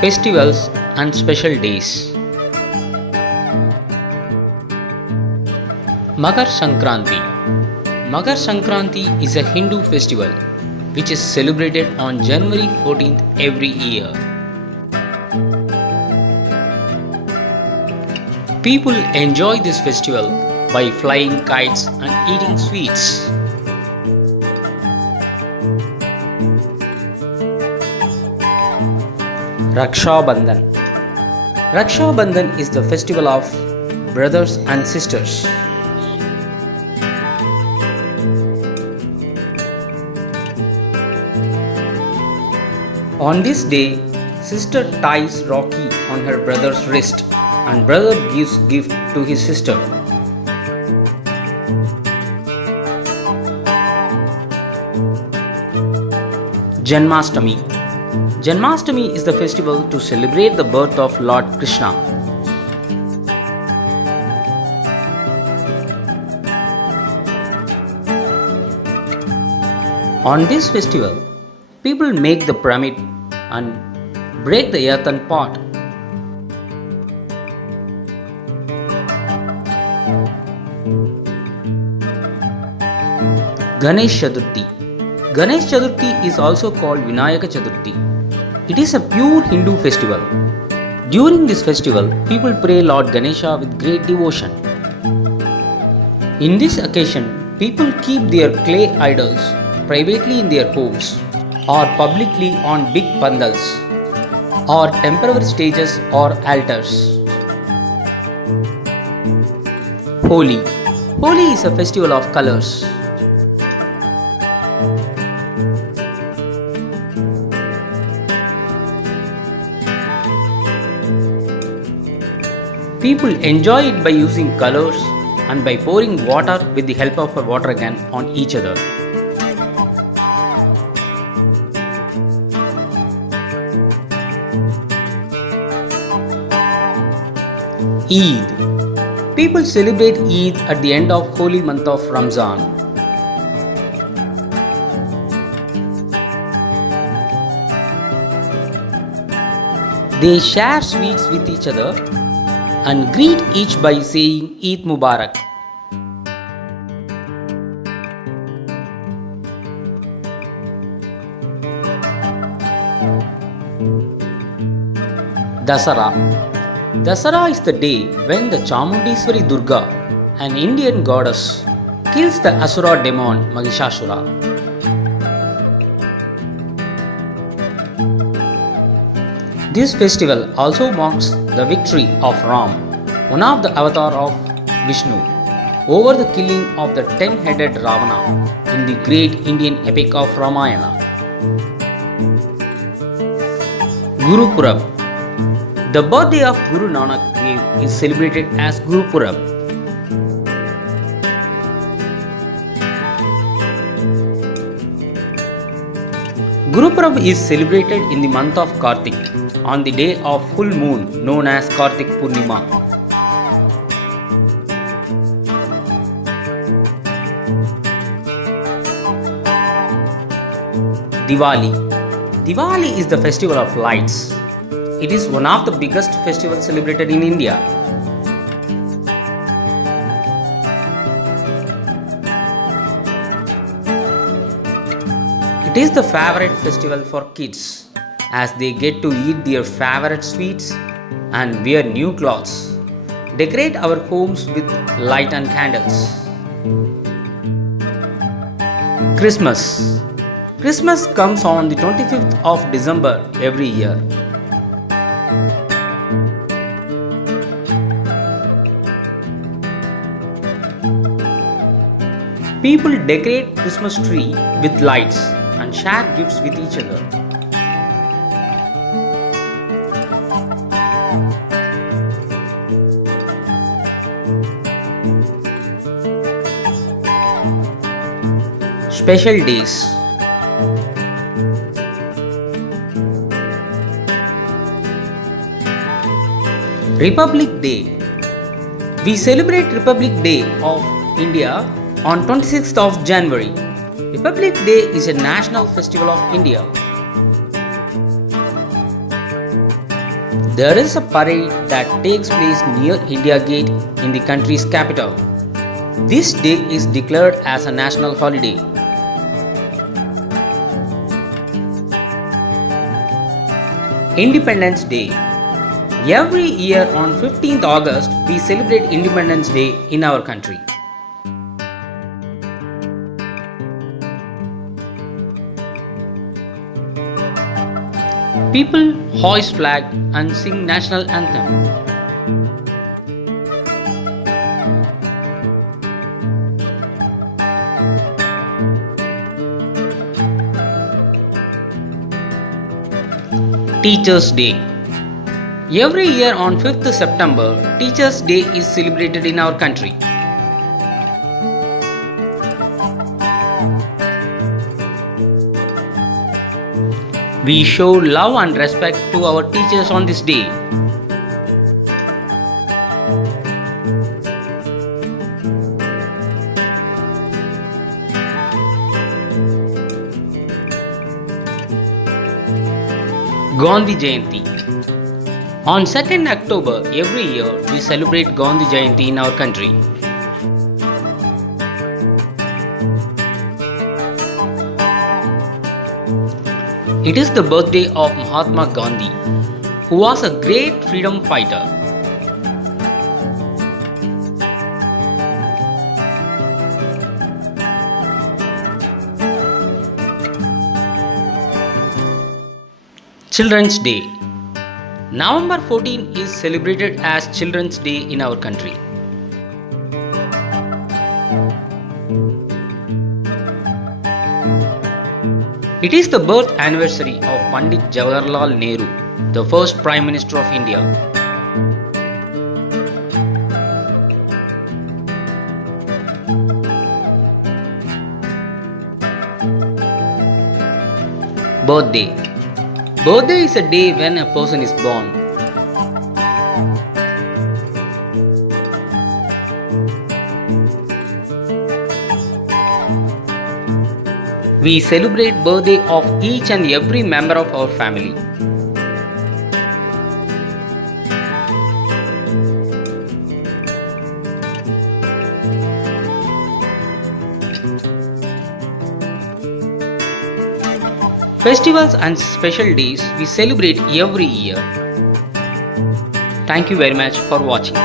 Festivals and special days. Makar Sankranti. Makar Sankranti is a Hindu festival which is celebrated on January 14th every year. People enjoy this festival by flying kites and eating sweets. Raksha Bandhan. Raksha Bandhan is the festival of brothers and sisters. On this day, sister ties Rakhi on her brother's wrist and brother gives gift to his sister. Janmashtami. Janmashtami is the festival to celebrate the birth of Lord Krishna. On this festival, people make the pyramid and break the earthen pot. Ganesh Chaturthi. Ganesh Chaturthi is also called Vinayaka Chaturthi. It is a pure Hindu festival. During this festival, people pray Lord Ganesha with great devotion. In this occasion, people keep their clay idols privately in their homes or publicly on big pandals or temporary stages or altars. Holi. Holi is a festival of colors. People enjoy it by using colors and by pouring water with the help of a water gun on each other. Eid. People celebrate Eid at the end of holy month of Ramzan. They share sweets with each other and greet each by saying Eid Mubarak. Dasara. Dasara is the day when the Chamundeswari Durga, an Indian goddess, kills the Asura demon Mahishasura. This festival also marks the victory of Ram, one of the avatars of Vishnu, over the killing of the 10-headed Ravana in the great Indian epic of Ramayana. Guru Purab. The birthday of Guru Nanak Dev is celebrated as Guru Purab. Guru Purab is celebrated in the month of Kartik on the day of full moon known as Kartik Purnima. Diwali. Diwali is the festival of lights. It is one of the biggest festivals celebrated in India. It is the favorite festival for kids as they get to eat their favorite sweets and wear new clothes, decorate our homes with light and candles. Christmas. Christmas comes on the 25th of December every year. People decorate Christmas tree with lights and share gifts with each other. Special days. Republic Day. We celebrate Republic Day of India on 26th of January. Republic Day is a national festival of India. There is a parade that takes place near India Gate in the country's capital. This day is declared as a national holiday. Independence Day. Every year on 15th August, we celebrate Independence Day in our country. People hoist flag and sing national anthem. Teachers Day. Every year on 5th September, Teachers Day is celebrated in our country. We show love and respect to our teachers on this day. Gandhi Jayanti. On 2nd October every year, we celebrate Gandhi Jayanti in our country. It is the birthday of Mahatma Gandhi, who was a great freedom fighter. Children's Day. November 14 is celebrated as Children's Day in our country. It is the birth anniversary of Pandit Jawaharlal Nehru, the first Prime Minister of India. Birthday. Birthday is a day when a person is born. We celebrate birthday of each and every member of our family. Festivals and special days we celebrate every year. Thank you very much for watching.